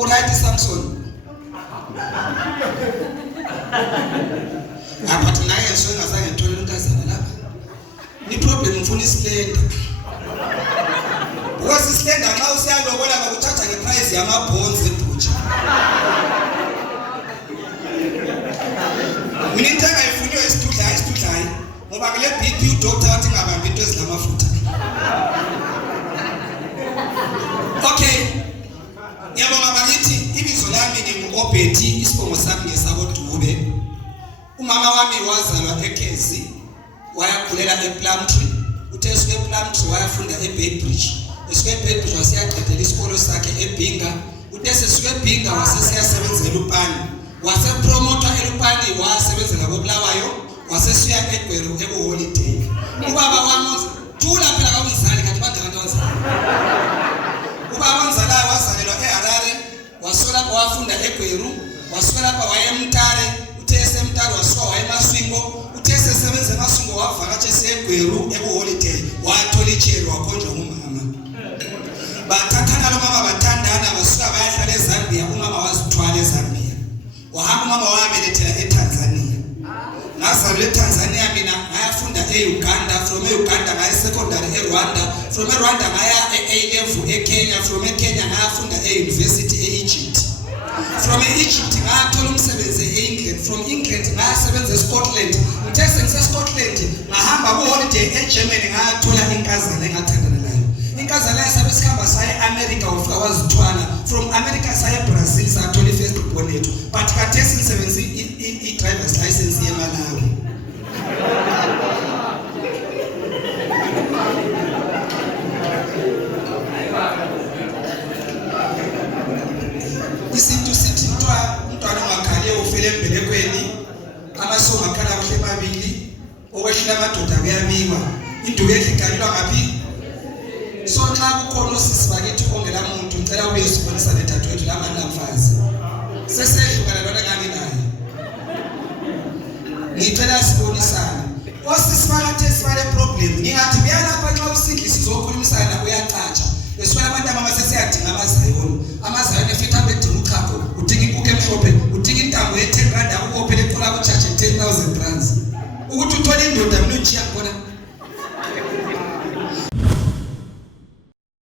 Uright Samson. Apha thina yeswe ngazange ngithole unkazana lapha. Ni problem mfuna isilenda. Because isilenda xa usiyalobola ngokuthatha ngeprice yamabhonzi ebhutsha. Mina into engayifunyiwe isitudlayi ngoba kule BP udoctor wathi ngabambi into ezinamafutha. Okay. Ngiyabonga bakithi ibizo lami ngingu-OBERT, isibongo sami ngesabo Dube. Umama wami wazalwa eKezi, wayakhulela ePlumtree. Uthe esuke ePlumtree wayafunda eBaybridge. Esuke eBaybridge wasiyaqedela isikolo sakhe eBinga. Uthe sesuke eBinga wasesiyasebenzela uPani. Wasepromota eLupani wasebenzela koBulawayo, wasesiya eGweru ekuholiday. Ubaba wami thula phela kaumzali kanti banjani wazalwa. Ubaba onzalayo wazalelwa eHarare, wasola wafunda eGweru, wasuka lapha wayemtare, uthe esemtare wasuka wayemaswingo, uthe sesebenza emaswingo wavakatshe eseGweru ekuholiday, wathola ichelo wakhonjwa ngumama. Bathathana lo mama bathandana basuka bayahlala eZambia, umama wazithwala eZambia. Wahamba umama wabelethela eTanzania. Ngazalwa eTanzania mina ngayafunda eUganda, from eUganda ngaya secondary eRwanda, from eRwanda ngaya A-level eKenya, from eKenya ngayafunda eUniversity eEgypt. From eEgypt ngathola umsebenzi eEngland, from England ngasebenza eScotland. Ngithe sengiseScotland ngahamba kuholiday eGermany ngathola inkazana engathandana nayo. Inkazana yasabe sikhamba saye eAmerica wafika wazithwala, from America saye eBrazil sathola ifirst born yethu, but khathesi ngisebenza i-driver's license yeMalawi. Isintu sithi umntwana ongakhali ufele embelekweni, amasongo akhala kuhle mabili, okwehlula amadoda kuyabikwa. Induku ehlekanyelwa ngaphi? So xa kukhona usisi bakithi ongela muntu ngicela ube sibonisa nedadewethu lamandla mfazi. Sesehlukana lona ngani naye. Ngicela sibonisane. Osisi bakathi sibale problem. Ngingathi uyalapha xa usidli sizokhulumisana uyacatsha.